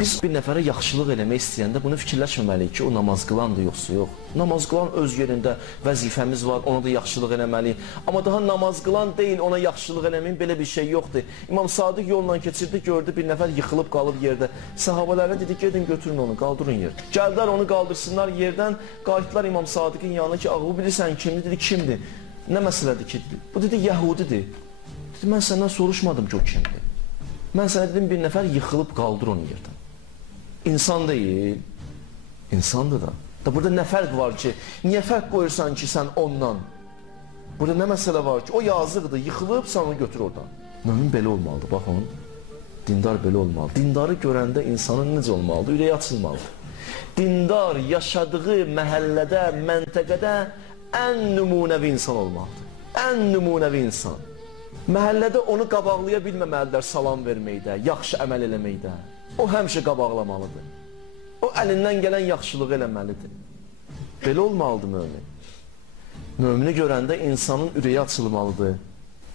Biz bir nəfərə yaxşılıq eləmək istəyəndə bunu fikirləşməməliyik ki, o namaz qılandır, yoxsa yox. Namaz qılan öz yerində vəzifəmiz var, ona da yaxşılıq eləməliyik. Amma daha namaz qılan deyil, ona yaxşılıq eləməyin belə bir şey yoxdur. İmam Sadiq yolla keçirdi, gördü bir nəfər yıxılıb qalıb yerdə. Sahabələrə dedi, gedin götürün onu, qaldırın yerdə. Gəldilər onu qaldırsınlar yerdən, qayıtdılar İmam Sadiqin yanına ki, ağı bilirsən kimdir? Dedi, kimdir? Nə məsələdir ki? Bu dedi, Yəhudidir. Dedi, mən səndən soruşmadım ki, o kimdir. Mən sənə dedim, bir nəfər yıxılıb qaldır onu yerdən. İnsan deyil, insandır da. Burada nə fərq var ki, niyə fərq qoyursan ki, sən ondan? Burada nə məsələ var ki, o yazıqdır, yıxılıb, sən onu götür oradan. Mömin belə olmalıdır, baxın. Dindar belə olmalıdır. Dindarı görəndə insanın necə olmalıdır? Ürəyi açılmalıdır. Dindar yaşadığı məhəllədə, məntəqədə ən nümunəvi insan olmalıdır. Ən nümunəvi insan. Məhəllədə onu qabaqlaya bilməməlidirlər salam verməkdə, yaxşı əməl eləməkdə. O həmişə qabaqlamalıdır. O əlindən gələn yaxşılıq eləməlidir. Belə olmalıdır mömin. Mömini görəndə insanın ürəyi açılmalıdır.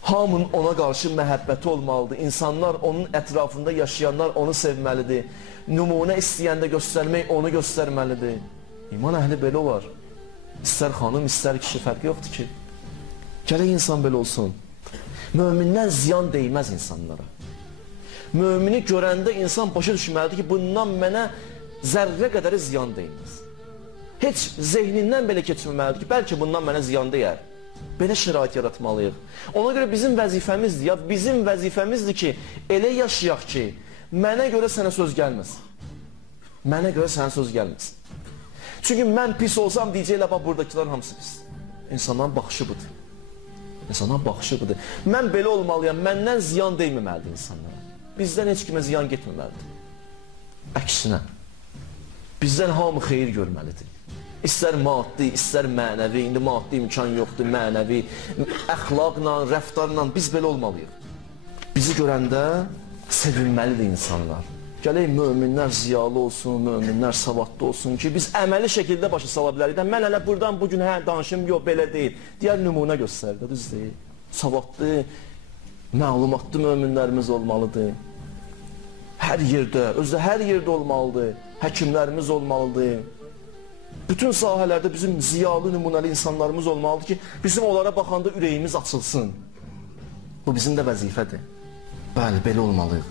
Hamının ona qarşı məhəbbəti olmalıdır. İnsanlar onun ətrafında yaşayanlar onu sevməlidir. Nümunə istəyəndə göstərmək onu göstərməlidir. İman əhli belə olar. İstər xanım, istər kişi fərqi yoxdur ki. Gələk insan belə olsun. Mömindən ziyan değməz insanlara. Mömini görəndə insan başa düşməlidir ki, bundan mənə zərrə qədəri ziyan deyilməz. Heç zehnindən belə keçməməlidir ki, bəlkə bundan mənə ziyan deyər. Belə şərait yaratmalıyıq. Ona görə bizim vəzifəmizdir, ya bizim vəzifəmizdir ki, elə yaşayaq ki, mənə görə sənə söz gəlməsin. Mənə görə sənə söz gəlməsin. Çünki mən pis olsam, deyəcəklər, bax, buradakilərin hamısı pis. İnsanların baxışı budur. İnsanların baxışı budur. Mən belə olmalıyam, məndən ziyan deyməməlidir insanlara. Bizdən heç kimə ziyan getməməlidir. Əksinə, bizdən hamı xeyir görməlidir. İstər maddi, istər mənəvi, indi maddi imkan yoxdur, mənəvi, əxlaqla, rəftarla biz belə olmalıyıq. Bizi görəndə sevilməlidir insanlar. Gələk möminlər ziyalı olsun, möminlər savadlı olsun ki, biz əməli şəkildə başa sala bilərik. Mən hələ buradan bugün danışım, yox, belə deyil. Digər nümunə göstərir, düz deyil. Savadlı, məlumatlı möminlərimiz olmalıdır. Hər yerdə, özdə hər yerdə olmalıdır. Həkimlərimiz olmalıdır. Bütün sahələrdə bizim ziyalı, nümunəli insanlarımız olmalıdır ki, bizim onlara baxanda ürəyimiz açılsın. Bu bizim də vəzifədir. Bəli, belə olmalıyıq.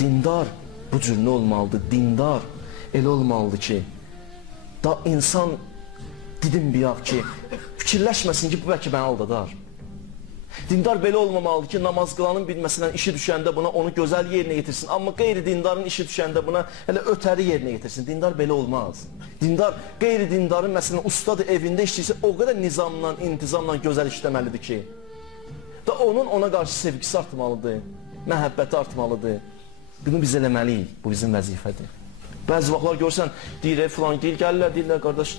Dindar bu cür nə olmalıdır? Dindar elə olmalıdır ki, da insan didim bir yağ ki, fikirləşməsin ki, bu bəlkə məni aldadar. Dindar belə olmamalıdır ki, namaz qılanın bilməsindən işi düşəndə buna onu gözəl yerinə yetirsin. Amma qeyri-dindarın işi düşəndə buna hələ ötəri yerinə yetirsin. Dindar belə olmaz. Dindar, qeyri-dindarın məsələn ustadır, evində işləyirsə o qədər nizamla, intizamla gözəl işləməlidir ki, da onun ona qarşı sevgisi artmalıdır, məhəbbəti artmalıdır. Bunu biz eləməliyik, bu bizim vəzifədir. Bəzi vaxtlar görsən, deyir, filan deyil, gəlirlər, deyirlər, qardaş,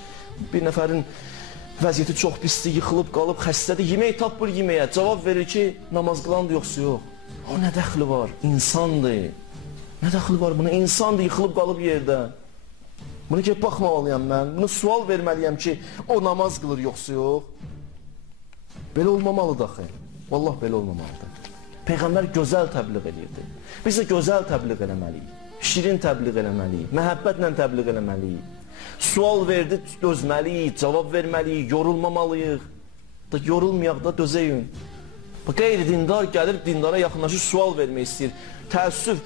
bir nəfərin vəziyyəti çox pisdir, yıxılıb, qalıb, xəstədir, yemək tapır yeməyə, cavab verir ki, namaz qılandır, yoxsa yox. O nə dəxli var? İnsandır. Nə dəxli var buna? İnsandır, yıxılıb, qalıb yerdə. Bunu ki, baxmamalıyam mən, bunu sual verməliyəm ki, o namaz qılır, yoxsa yox. Belə olmamalıdır axı. Vallah belə olmamalıdır. Peyğəmbər gözəl təbliğ edirdi. Biz də gözəl təbliğ eləməliyik, şirin təbliğ eləməliyik, məhəbbətlə təbliğ eləməliyik. Sual verdi, dözməliyik, cavab verməliyik, yorulmamalıyıq. Da yorulmayaq da dözəyin. Qeyri-dindar gəlir, dindara yaxınlaşır, sual vermək istəyir. Təəssüf,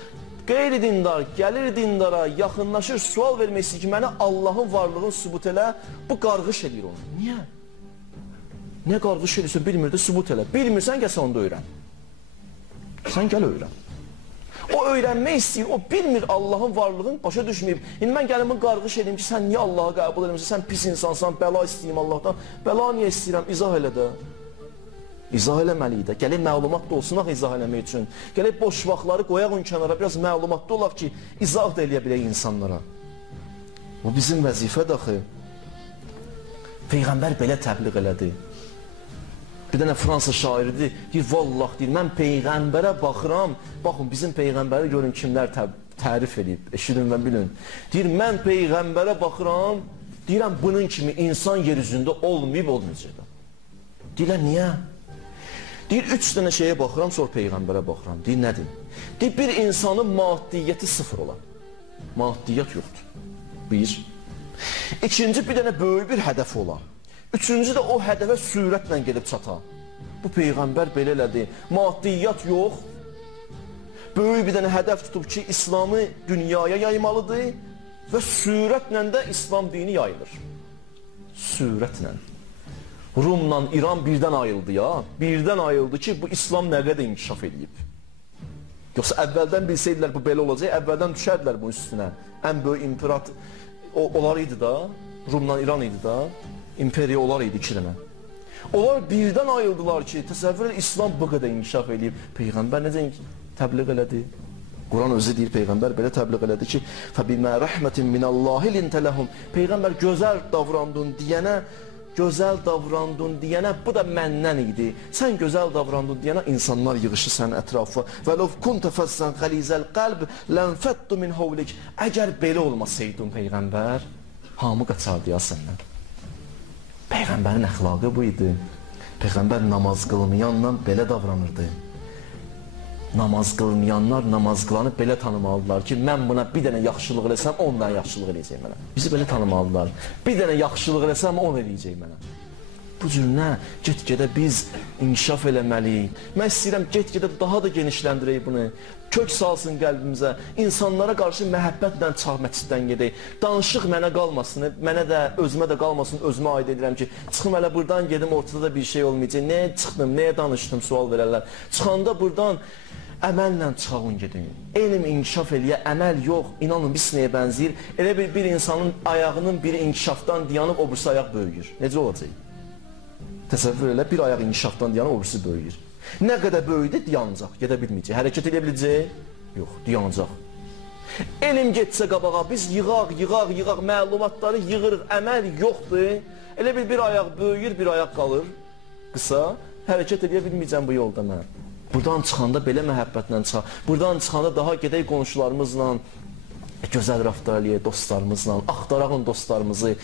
qeyri-dindar gəlir dindara, yaxınlaşır, sual vermək istəyir ki, mənə Allahın varlığını sübut elə, bu qarğış edir onu. Niyə? Niyə qarğış edirsən, bilmir də sübut elə. Bilmirsən, gəl sən onda öyrən. Sən gəl öyrən. O öyrənmək istəyir, o bilmir Allahın varlığını, başa düşməyib. İndi mən gəlim qarğış edeyim ki, sən niyə Allahı qəbul edəmirsən, sən pis insansan, bəla istəyim Allahdan. Bəla niyə istəyirəm, izah elə də. İzah eləməliyik də, gələk məlumat da olsun axı izah eləmək üçün. Gələk boş vaxtları qoyaq ön kənara, biraz məlumatda olaq ki, izah da eləyə bilək insanlara. Bu bizim vəzifədir axı. Peyğəmbər belə təbliğ elədi. Bir dənə Fransa şairidir, deyir, vallah, deyir, mən Peyğəmbərə baxıram, baxın, bizim Peyğəmbəri görün kimlər tərif edib, eşidin və bilin. Deyir, mən Peyğəmbərə baxıram, deyirəm, bunun kimi insan yer üzündə olmayıb, olmayacaq. Deyirlər, niyə? Deyir, 3 dənə şeyə baxıram, sonra Peyğəmbərə baxıram. Deyir, nədir? Deyir, bir insanın maddiyyəti sıfır ola. maddiyyat yoxdur. Bir. İkinci, bir dənə böyük bir hədəf ola. Üçüncü də o hədəfə sürətlə gedib çata. Bu Peyğəmbər belə elədi. Maddiyyat yox. Böyük bir dənə hədəf tutub ki, İslamı dünyaya yaymalıdır və sürətlə də İslam dini yayılır. Sürətlə. Rumla İran birdən ayıldı ya. Birdən ayıldı ki, bu İslam nə qədər inkişaf edib. Yoxsa əvvəldən bilsəydilər bu belə olacaq, əvvəldən düşərdilər bunun üstünə. Ən böyük imperator onlar idi da, Rumla İran idi da, imperiya onlar idi iki dənə. Onlar birdən ayıldılar ki, təsəvvür edin, İslam bu qədər inkişaf edib. Peyğəmbər necə təbliğ elədi? Quran özü deyir, Peyğəmbər belə təbliğ elədi ki, فَبِمَا رَحْمَةٍ مِنَ اللّٰهِ لِنْتَ لَهُمْ Peyğəmbər gözəl davrandın deyənə, bu da məndən idi. Sən gözəl davrandın deyənə, insanlar yığışı sənin ətrafa. وَلَوْ كُنْتَ فَزًّا غَلِيظَ الْقَلْبِ لَنْفَضُّ مِنْ حَوْلِكَ Əgər belə olmasaydın Peyğəmbər, hamı qaçardı ya səndən. Peyğəmbərin əxlaqı bu idi. Peyğəmbər namaz qılmayanla belə davranırdı. Namaz qılmayanlar namaz qılanı belə tanımalıdırlar ki, mən buna bir dənə yaxşılıq eləsəm, ondan yaxşılıq eləyəcək mənə. Bizi belə tanımalıdırlar. Bir dənə yaxşılıq eləsəm, on eləyəcək mənə. Bu cür nə? Get-gedə biz inkişaf eləməliyik. Mən istəyirəm get-gedə daha da genişləndirək bunu. Kök salsın qəlbimizə. İnsanlara qarşı məhəbbətlə çağ məsciddən gedək. Danışıq mənə qalmasın, mənə də, özümə də qalmasın, özümə aid edirəm ki, çıxım elə buradan gedim, ortada da bir şey olmayacaq. Nəyə çıxdım, nəyə danışdım, sual verərlər. Çıxanda buradan əməllə çıxağın gedin. Elm inkişaf eləyə, əməl yox. İnanın, bir sinəyə bənzəyir. Elə bir insanın ayağının biri inkişafdan dayanıb, o birisi ayaq böyüyür. Necə olacaq? Təsəvvür elə, bir ayaq inkişafdan dayanıb, o birisi böyüyür. Nə qədər böyüdü, dayanacaq, gedə bilməyəcək. Hərəkət edə biləcək? Yox, dayanacaq. Elm getsə qabağa, biz yığaq, məlumatları yığırıq, əməl yoxdur. Elə bir ayaq böyüyür, bir ayaq qalır. Qısa, hərəkət edə bilməyəcəm bu yolda mən. Buradan çıxanda belə məhəbbətlə çıxaq. Buradan çıxanda daha gedək qonşularımızla, gözəl rəftar eləyək dostlarımızla, axtarağın dostlarımızı,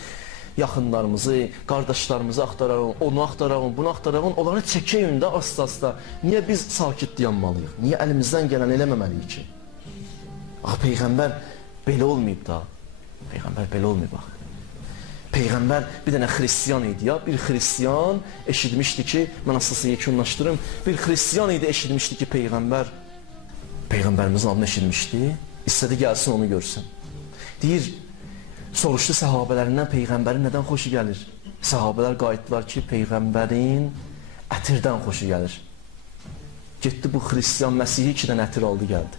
yaxınlarımızı, qardaşlarımızı axtarağın, onu axtarağın, bunu axtarağın, onları çəkəyin də asta-asta. Niyə biz sakit dayanmalıyıq? Niyə əlimizdən gələn eləməməliyik ki? Axı, Peyğəmbər belə olmayıb da. Peyğəmbər belə olmayıb, bax. Peyğəmbər bir dənə xristiyan idi ya, bir xristiyan eşitmişdi ki, mən asası yekunlaşdırım, bir xristiyan idi eşitmişdi ki, Peyğəmbərimizin adını eşitmişdi, istədi gəlsin onu görsün. Deyir, soruşdu səhabələrindən Peyğəmbərin nədən xoşu gəlir? Səhabələr qayıtdılar ki, Peyğəmbərin ətirdən xoşu gəlir. Getdi bu xristiyan Məsihi 2 dənə ətir aldı, gəldi.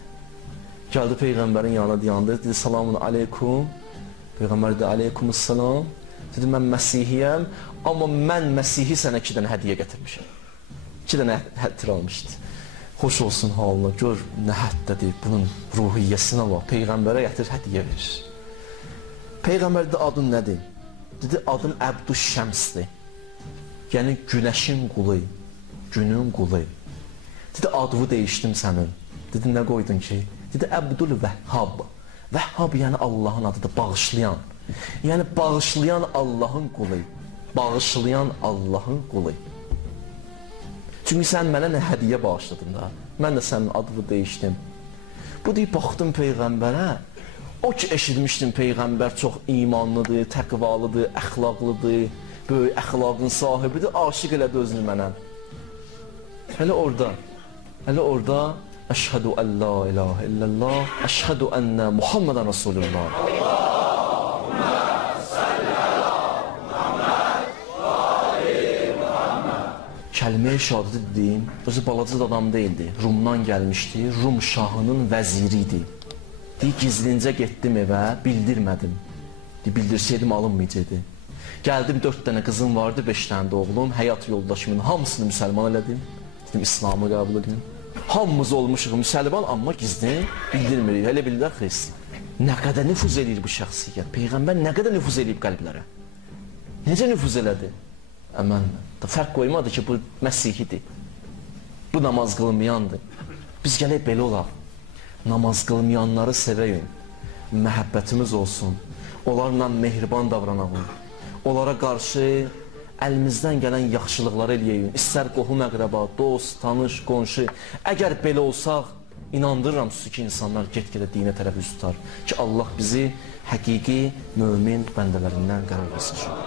Gəldi Peyğəmbərin yanına dayandı, dedi, salamun aleykum. Peyğəmbər dedi, aleykumussalam. Dedi, mən Məsihiyəm, amma mən Məsihi sənə 2 dənə hədiyyə gətirmişəm. 2 dənə ətir almışdı. Xoş olsun halına, gör nə həddədir, bunun ruhiyyəsinə var. Peyğəmbərə gətir, hədiyyə verir. Peyğəmbər dedi, adın nədir? Dedi, adım Əbdüşşəmsdir. Yəni, günəşin qulu, günün qulu. Dedi, adını dəyişdim sənin. Dedi, nə qoydun ki? Dedi, Əbdülvəhhab. Vəhhab yəni Allahın adıdır, bağışlayan. Yəni bağışlayan Allahın qulu. Bağışlayan Allahın qulu. Çünki sən mənə nə hədiyyə bağışladın da. Mən də sənin adını dəyişdim. Bu deyib, baxdım Peyğəmbərə. O ki eşitmişdim Peyğəmbər çox imanlıdır, təqvalıdır, əxlaqlıdır, böyük əxlaqın sahibidir, aşiq elədi özünü mənə. Hələ orada Əşhədü ən la ilahə illallah, əşhədü ənə Muhammedən Rasulullah. Allahümmə səlli əla Muhammed və ali Muhammed. Kəlmə-i şəhadəti dedim, özü balaca adam deyildi, Rumdan gəlmişdi, Rum şahının vəziri idi. Deyir, gizlincə getdim evə, bildirmədim. Bildirsəydim alınmayacaqdı. Gəldim, 4 dənə qızım vardı, 5 dənə də oğlum, həyat yoldaşımın hamısını müsəlman elədim. Dedim, İslamı qəbul edin. Hamımız olmuşuq müsəlman, amma gizlin bildirmirik. Elə bilirlər xristiyan. Nə qədər nüfuz edir bu şəxsiyyət? Peyğəmbər nə qədər nüfuz edib qəlblərə? Necə nüfuz elədi? Əmən, fərq qoymadı ki, bu Məsihidir. Bu namaz qılmayandır. Biz gələk belə olaq. Namaz qılmayanları sevəyin. Məhəbbətimiz olsun. Onlarla mehriban davranalım. Onlara qarşı əlimizdən gələn yaxşılıqları eləyəyin. İstər qohum əqrəba, dost, tanış, qonşu. Əgər belə olsaq, İnandırıram ki insanlar get-gedə dinə tərəf üz tutar ki, Allah bizi həqiqi mömin bəndələrindən qərar versin.